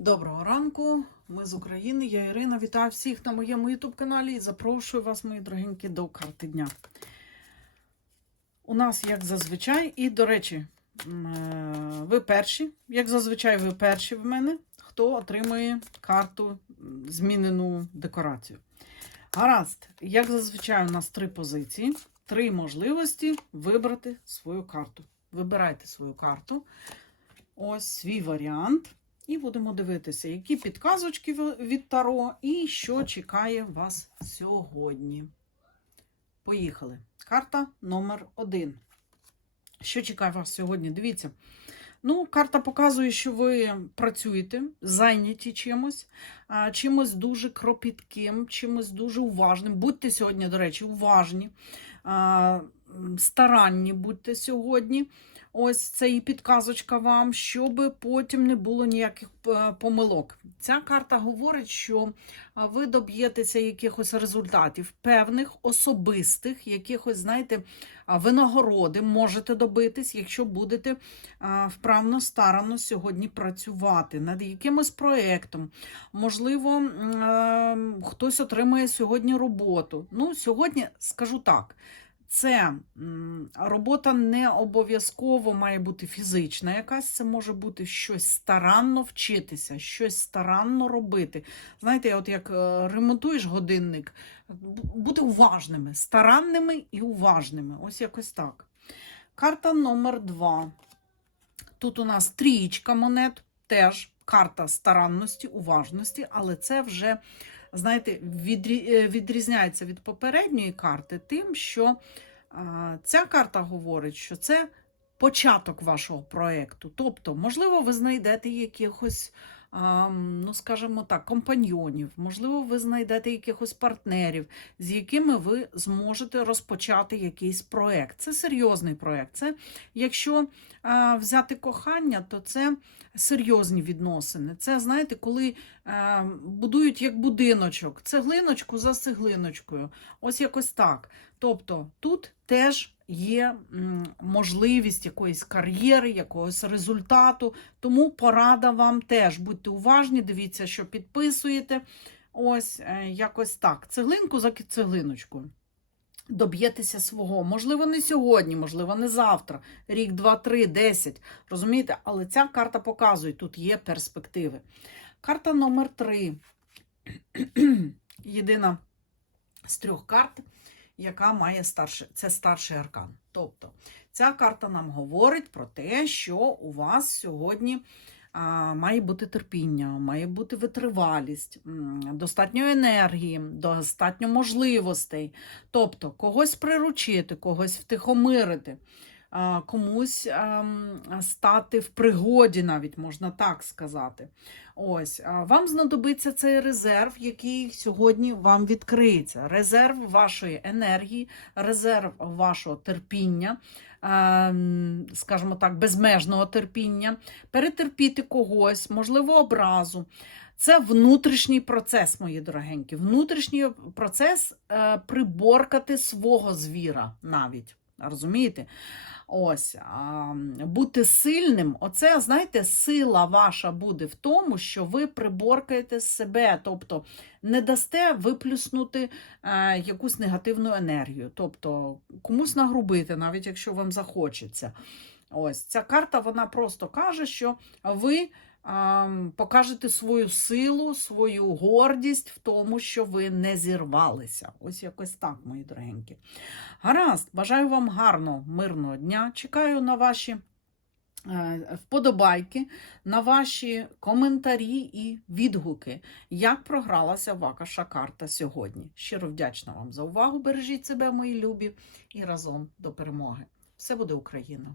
Доброго ранку, ми з України, я Ірина. Вітаю всіх на моєму YouTube каналі і запрошую вас, мої дорогенькі, до карти дня. У нас, як зазвичай, і, до речі, е, ви перші, як зазвичай, ви перші в мене, хто отримує карту змінену декорацію. Гаразд, як зазвичай, у нас три позиції, три можливості вибрати свою карту. Вибирайте свою карту. Ось свій варіант. І будемо дивитися, які підказочки від Таро і що чекає вас сьогодні. Поїхали. Карта номер один. Що чекає вас сьогодні? Дивіться. Ну, карта показує, що ви працюєте, зайняті чимось, чимось дуже кропітким, чимось дуже уважним. Будьте сьогодні, до речі, уважні, старанні будьте сьогодні. Ось це і підказочка вам, щоб потім не було ніяких е, помилок. Ця карта говорить, що ви доб'єтеся якихось результатів, певних, особистих, якихось, знаєте, винагороди можете добитись, якщо будете вправно, старанно сьогодні працювати над якимось проєктом. Можливо, м, е, хтось отримає сьогодні роботу. Ну, сьогодні скажу так. Це робота не обов'язково має бути фізична якась, це може бути щось старанно вчитися, щось старанно робити. Знаєте, от як е, ремонтуєш годинник, бути уважними, старанними і уважними. Ось якось так. Карта номер два. Тут у нас трієчка монет, теж карта старанності, уважності, але це вже, знаєте, е, відрізняється від попередньої карти тим, що ця карта говорить, що це початок вашого проєкту. Тобто, можливо, ви знайдете якихось, ну, скажімо так, компаньйонів, можливо, ви знайдете якихось партнерів, з якими ви зможете розпочати якийсь проєкт. Це серйозний проєкт. Це, якщо взяти кохання, то це серйозні відносини. Це, знаєте, коли будують як будиночок, цеглиночку за цеглиночкою. Ось якось так. Тобто тут теж є можливість якоїсь кар'єри, якогось результату. Тому порада вам теж. Будьте уважні, дивіться, що підписуєте. Ось е, якось так. Цеглинку за цеглиночкою. Доб'єтеся свого. Можливо, не сьогодні, можливо, не завтра. Рік, два, три, десять. Розумієте? Але ця карта показує, тут є перспективи. Карта номер три. Єдина з трьох карт, яка має старший, це старший аркан. Тобто, ця карта нам говорить про те, що у вас сьогодні а, має бути терпіння, має бути витривалість, достатньо енергії, достатньо можливостей. Тобто, когось приручити, когось втихомирити. А, Комусь ем, стати в пригоді, навіть можна так сказати. Ось вам знадобиться цей резерв, який сьогодні вам відкриється. Резерв вашої енергії, резерв вашого терпіння, ем, скажімо так, безмежного терпіння, перетерпіти когось, можливо, образу. Це внутрішній процес, мої дорогенькі. Внутрішній процес е, приборкати свого звіра навіть. Розумієте? Ось, а, бути сильним, оце, знаєте, сила ваша буде в тому, що ви приборкаєте себе, тобто не дасте виплюснути е, якусь негативну енергію, тобто комусь нагрубити, навіть якщо вам захочеться. Ось ця карта вона просто каже, що ви а, покажете свою силу, свою гордість в тому, що ви не зірвалися. Ось якось так, мої дорогенькі. Гаразд, бажаю вам гарного, мирного дня. Чекаю на ваші е, вподобайки, на ваші коментарі і відгуки, як програлася ваша карта сьогодні. Щиро вдячна вам за увагу. Бережіть себе, мої любі, і разом до перемоги. Все буде Україна!